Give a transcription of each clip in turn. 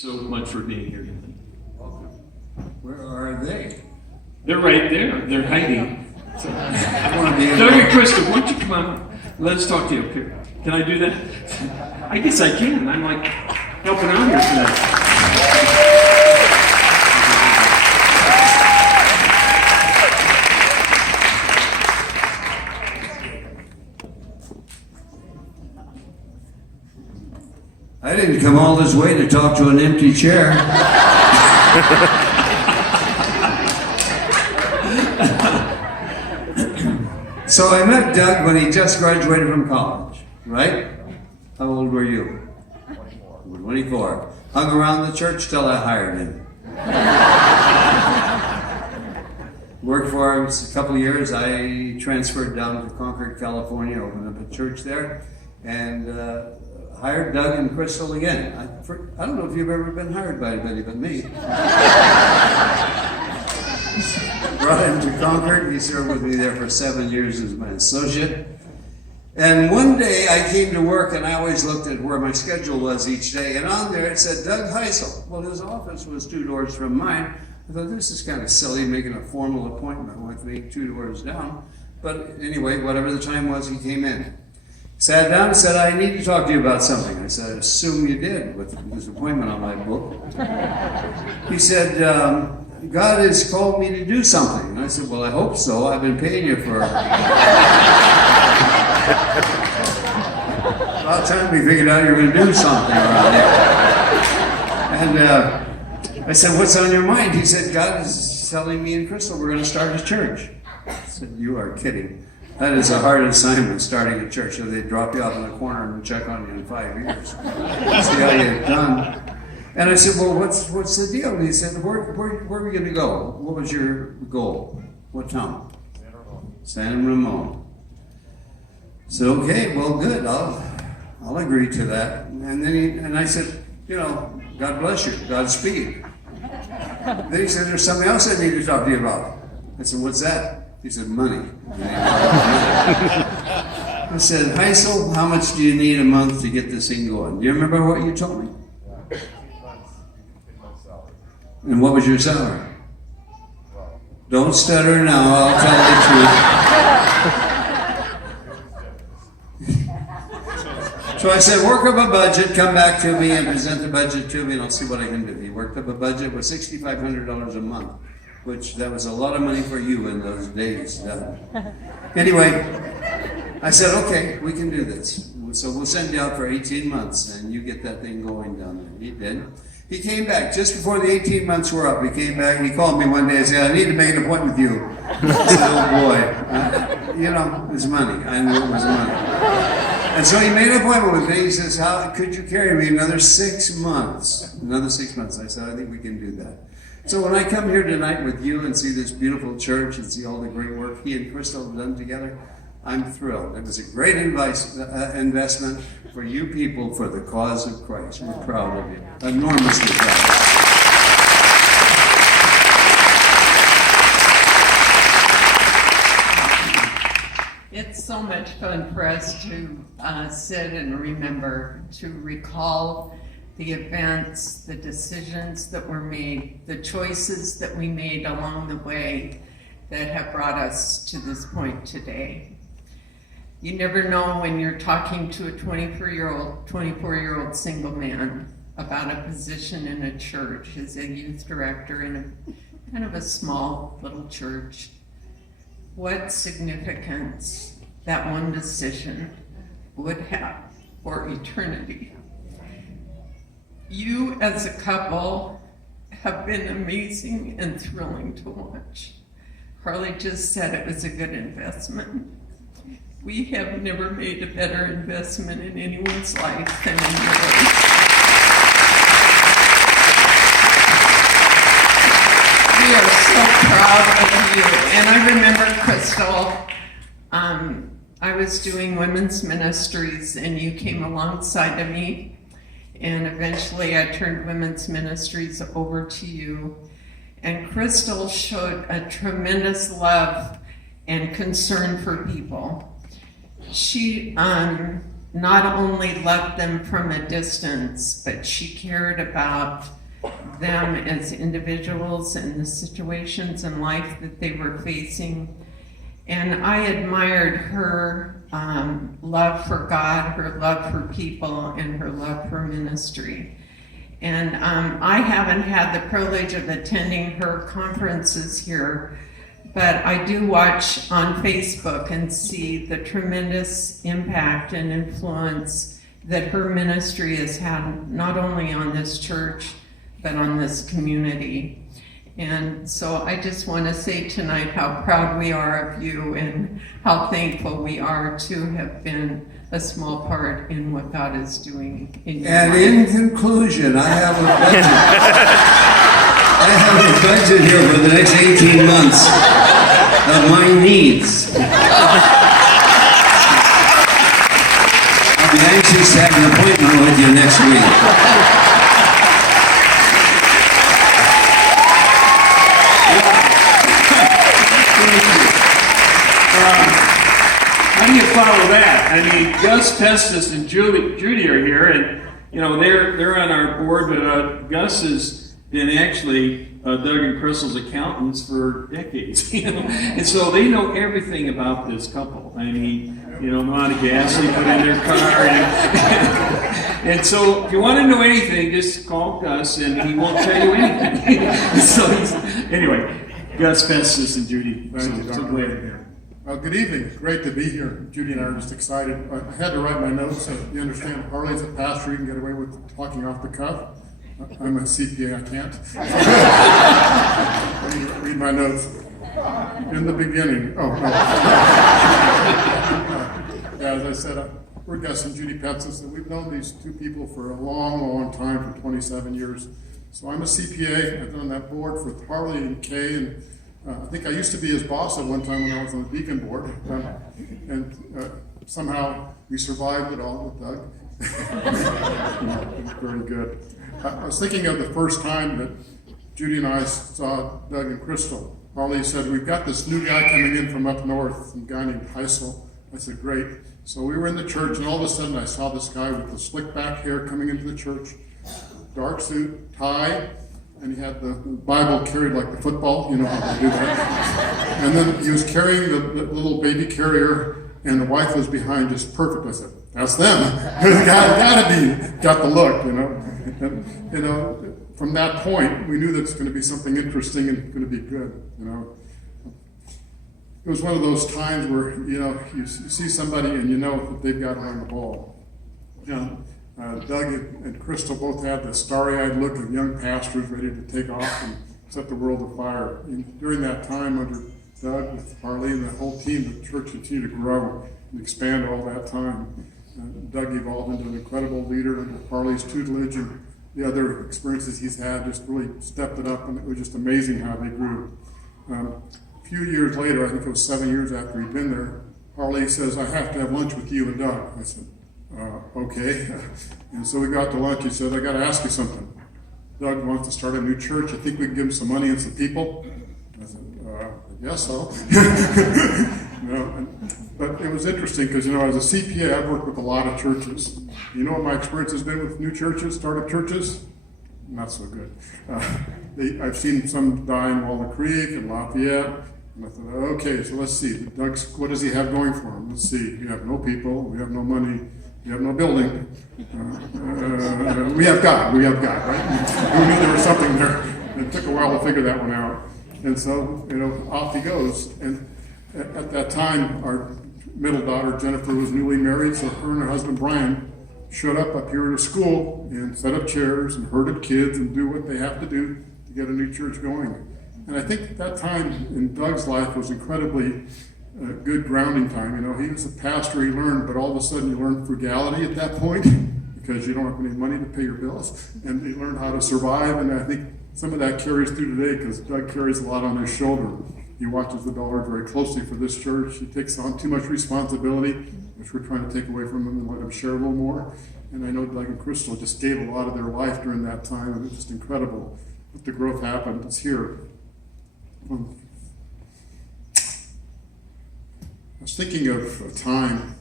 So much for being here. Welcome. Where are they? They're right there. They're hiding. So, I want to be Doug and Krista, why don't you come on? Let's talk to you up here. Can I do that? I guess I can. I'm like helping out here tonight. I didn't come all this way to talk to an empty chair. So I met Doug when he just graduated from college, right? How old were you? 24. Hung around the church till I hired him. Worked for him a couple of years. I transferred down to Concord, California, opened up a church there, and hired Doug and Crystal again. I don't know if you've ever been hired by anybody but me. Brought him to Concord. He served with me there for 7 years as my associate. And one day I came to work, and I always looked at where my schedule was each day, and on there it said Doug Heisel. Well, his office was 2 doors from mine. I thought, this is kind of silly, making a formal appointment with me 2 doors down. But anyway, whatever the time was, he came in. Sat down and said, I need to talk to you about something. I said, I assume you did, with this appointment on my book. He said, God has called me to do something. And I said, well, I hope so. I've been paying you for about time we figured out you were going to do something around here. And I said, what's on your mind? He said, God is telling me and Crystal we're going to start a church. I said, you are kidding. That is a hard assignment, starting a church. So they drop you off in a corner and check on you in 5 years. See how you've done. And I said, well, what's the deal? And he said, where are we going to go? What was your goal? What town? San Ramon. So, okay, well, good. I'll agree to that. And then I said, God bless you. Godspeed. Then he said, there's something else I need to talk to you about. I said, what's that? He said, money. I said, Heisel, how much do you need a month to get this thing going? Do you remember what you told me? And what was your salary? Don't stutter now, I'll tell the truth. So I said, work up a budget, come back to me and present the budget to me, and I'll see what I can do. He worked up a budget with $6,500 a month, which that was a lot of money for you in those days. Anyway, I said, okay, we can do this. So we'll send you out for 18 months, and you get that thing going down there. He did. He came back just before the 18 months were up. He came back and he called me one day and said, I need to make an appointment with you. I said, oh boy, it's money. I knew it was money. And so he made an appointment with me. He says, how could you carry me another 6 months? Another 6 months. I said, I think we can do that. So when I come here tonight with you and see this beautiful church and see all the great work he and Crystal have done together, I'm thrilled. It was a great investment for you people for the cause of Christ. We're proud of you. Enormously proud. It's so much fun for us to sit and remember, to recall the events, the decisions that were made, the choices that we made along the way that have brought us to this point today. You never know when you're talking to a 24-year-old single man about a position in a church as a youth director in a kind of a small little church, what significance that one decision would have for eternity. You as a couple have been amazing and thrilling to watch. Harley just said it was a good investment. We have never made a better investment in anyone's life than in yours. We are so proud of you. And I remember, Crystal, I was doing women's ministries and you came alongside of me. And eventually I turned women's ministries over to you. And Crystal showed a tremendous love and concern for people. She not only loved them from a distance, but she cared about them as individuals and the situations in life that they were facing. And I admired her love for God, her love for people, and her love for ministry. And I haven't had the privilege of attending her conferences here, but I do watch on Facebook and see the tremendous impact and influence that her ministry has had, not only on this church, but on this community. And so I just want to say tonight how proud we are of you and how thankful we are to have been a small part in what God is doing in your And life. in conclusion, I have a budget. I have a budget here for the next 18 months of my needs. I'll be anxious to have an appointment with you next week. How do you follow that? I mean, Gus, Petsas, and Judy are here, and they're on our board. But Gus has been actually Doug and Crystal's accountants for decades, and so they know everything about this couple. I mean, the amount of gas they put in their car, and so if you want to know anything, just call Gus, and he won't tell you anything. Anyway, Gus, Petsas, and Judy. Thank you, So Dr. glad you're here. Good evening. Great to be here. Judy and I are just excited. I had to write my notes. So you understand, Harley's a pastor. You can get away with talking off the cuff. I'm a CPA. I can't. Read my notes. In the beginning. Oh, no. As I said, we're Gus and Judy Petsas, and we've known these two people for a long, long time, for 27 years. So I'm a CPA. I've been on that board for Harley and Kaye, and I think I used to be his boss at one time when I was on the deacon board, and somehow we survived it all with Doug. It was very good. I was thinking of the first time that Judy and I saw Doug and Crystal. Harley said, "We've got this new guy coming in from up north, some guy named Heisel." I said, "Great." So we were in the church, and all of a sudden I saw this guy with the slick back hair coming into the church, dark suit, tie, and he had the Bible carried like the football, you know how they do that. And then he was carrying the little baby carrier, and the wife was behind, just perfect. I said, "That's them." Gotta be, got the look, And, from that point, we knew that it's going to be something interesting and going to be good, It was one of those times where, you see somebody and you know that they've got it on the ball. Doug and Crystal both had the starry-eyed look of young pastors ready to take off and set the world afire. And during that time, under Doug, with Harley and the whole team, the church continued to grow and expand all that time. Doug evolved into an incredible leader under Harley's tutelage, and the other experiences he's had just really stepped it up, and it was just amazing how they grew. A few years later, I think it was 7 years after he'd been there, Harley says, "I have to have lunch with you and Doug." I said, "Okay." And so we got to lunch. He said, "I got to ask you something. Doug wants to start a new church. I think we can give him some money and some people." I said, "I guess so." But it was interesting because, as a CPA, I've worked with a lot of churches. You know what my experience has been with new churches, startup churches? Not so good. I've seen some die in Walnut Creek and Lafayette. And I thought, okay, so let's see. Doug's, what does he have going for him? Let's see. We have no people. We have no money. We have no building. We have God. We have God, right? We knew there was something there. It took a while to figure that one out. And so, off he goes. And at that time, our middle daughter, Jennifer, was newly married. So her and her husband, Brian, showed up here at a school and set up chairs and herded kids and do what they have to do to get a new church going. And I think that time in Doug's life was incredibly good grounding time. He was a pastor, he learned, but all of a sudden you learn frugality at that point because you don't have any money to pay your bills. And he learned how to survive, and I think some of that carries through today because Doug carries a lot on his shoulder. He watches the dollars very closely for this church. He takes on too much responsibility, which we're trying to take away from him and let him share a little more. And I know Doug and Crystal just gave a lot of their life during that time, and it's just incredible that the growth happened. It's here. I was thinking of a time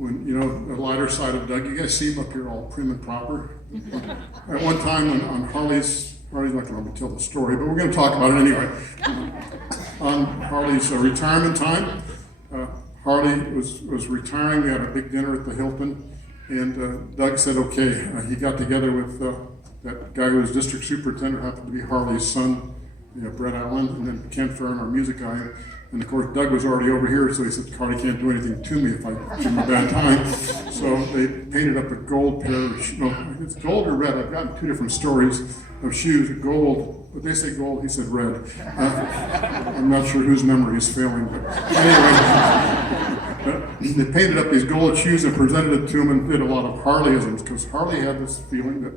when, the lighter side of Doug, you guys see him up here all prim and proper. At one time on Harley's not going to let me tell the story, but we're going to talk about it anyway. On Harley's retirement time, Harley was retiring. We had a big dinner at the Hilton, and Doug said, okay, he got together with that guy who was district superintendent, happened to be Harley's son, Brett Allen, and then Ken Farron, our music guy. And of course, Doug was already over here, so he said, Harley can't do anything to me if I give him a bad time. So they painted up a gold pair of shoes. No, it's gold or red. I've gotten two different stories of shoes. Gold, but they say gold, he said red. I'm not sure whose memory is failing, but anyway. They painted up these gold shoes and presented it to him and did a lot of Harleyisms, because Harley had this feeling that,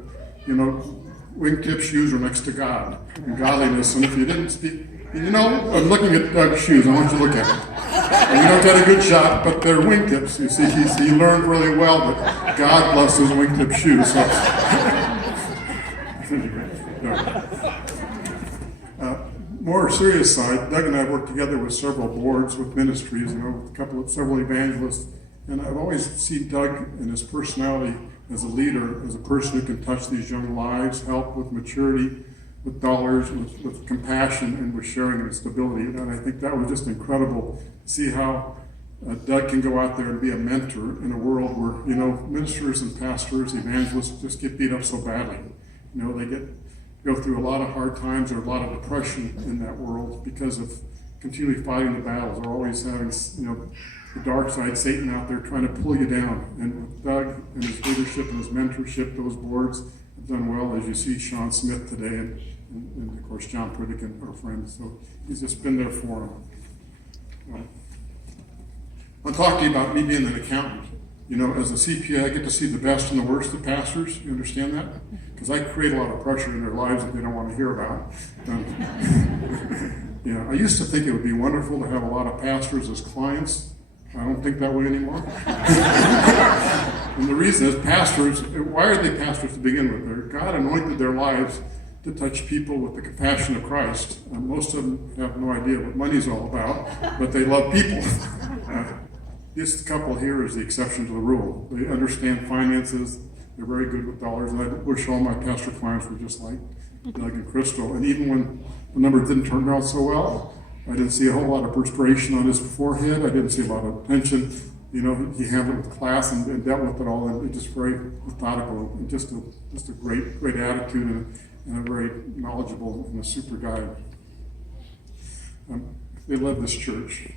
wingtip shoes are next to God and godliness. And if you didn't speak, I'm looking at Doug's shoes. I want you to look at them. And you don't get a good shot, but they're wingtips. You see, he learned really well that God loves his wingtip shoes. So. More serious side, Doug and I have worked together with several boards, with ministries, with several evangelists. And I've always seen Doug and his personality as a leader, as a person who can touch these young lives, help with maturity, with dollars, with compassion, and with sharing and stability. And I think that was just incredible to see how Doug can go out there and be a mentor in a world where, ministers and pastors, evangelists just get beat up so badly. They go through a lot of hard times or a lot of depression in that world because of continually fighting the battles. They're always having, the dark side, Satan out there trying to pull you down. And with Doug and his leadership and his mentorship, those boards have done well, as you see Sean Smith today, and of course John Pritikin, our friend. So he's just been there for him. I'll talk to you about me being an accountant. As a CPA, I get to see the best and the worst of pastors. You understand that? Because I create a lot of pressure in their lives that they don't want to hear about. I used to think it would be wonderful to have a lot of pastors as clients. I don't think that way anymore. And the reason is pastors, why are they pastors to begin with? God anointed their lives to touch people with the compassion of Christ. Most of them have no idea what money's all about, but they love people. This couple here is the exception to the rule. They understand finances. They're very good with dollars, and I wish all my pastor clients were just like Doug and Crystal. And even when the numbers didn't turn out so well, I didn't see a whole lot of perspiration on his forehead. I didn't see a lot of tension. He handled it with class and dealt with it all, and just very methodical, and just a great attitude, and a very knowledgeable and a super guy. They love this church.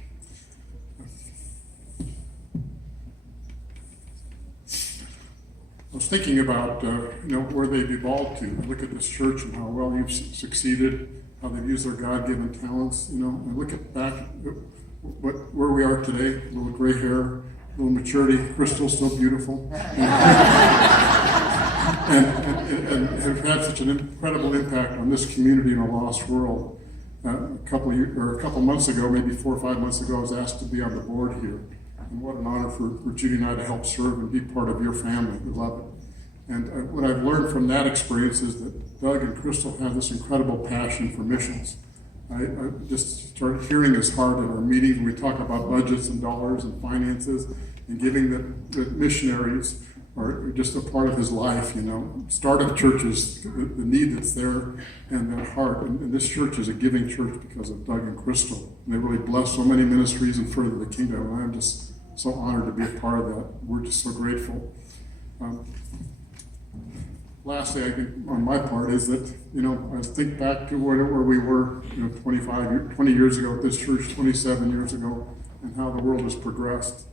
I was thinking about where they've evolved to. I look at this church and how well you've succeeded, how they've used their God-given talents. I look at back where we are today. A little gray hair, a little maturity. Crystal's still beautiful, and have had such an incredible impact on this community in a lost world. A couple months ago, maybe 4 or 5 months ago, I was asked to be on the board here. And what an honor for Judy and I to help serve and be part of your family. We love it. And what I've learned from that experience is that Doug and Crystal have this incredible passion for missions. I just started hearing his heart in our meetings when we talk about budgets and dollars and finances, and giving that missionaries are just a part of his life. Startup churches, the need that's there, and that heart. And this church is a giving church because of Doug and Crystal. And they really bless so many ministries and further the kingdom. And I'm just so honored to be a part of that. We're just so grateful. Lastly, I think on my part is that, I think back to where we were, 20 years ago at this church, 27 years ago, and how the world has progressed.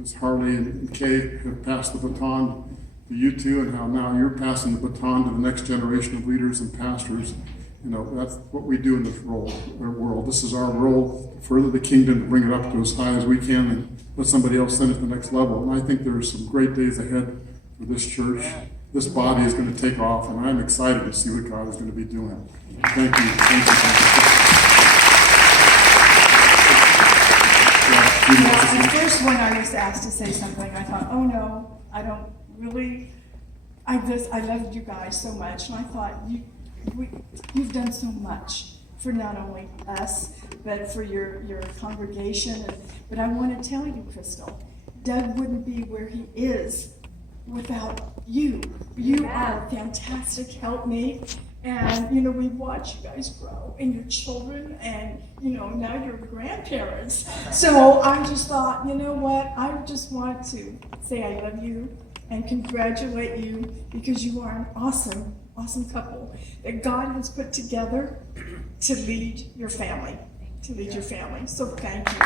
As Harley and Kaye have passed the baton to you two, and how now you're passing the baton to the next generation of leaders and pastors. That's what we do in this world. This is our role, to further the kingdom, to bring it up to as high as we can, and let somebody else send it to the next level. And I think there are some great days ahead for this church. This body is going to take off, and I'm excited to see what God is going to be doing. Thank you. Thank you. At first, when I was asked to say something, I thought, oh no, I don't really, I loved you guys so much, and I thought, you've done so much for not only us, but for your congregation. But I want to tell you, Crystal, Doug wouldn't be where he is without you. You are a fantastic helpmate. And, you know, we watch you guys grow and your children and, you know, now you're grandparents. So I just thought, you know what, I just want to say I love you and congratulate you because you are an awesome, awesome couple that God has put together to lead your family, So thank you.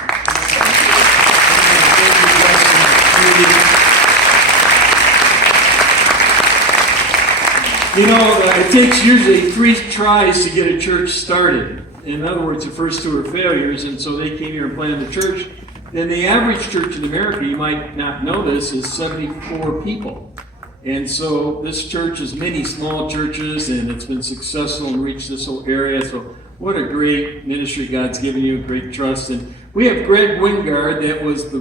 You know, it takes usually 3 tries to get a church started. In other words, the first 2 are failures, and so they came here and planted the church. Then the average church in America, you might not know this, is 74 people. And so this church is many small churches, and it's been successful and reached this whole area. So what a great ministry God's given you, great trust. And we have Greg Wingard, that was the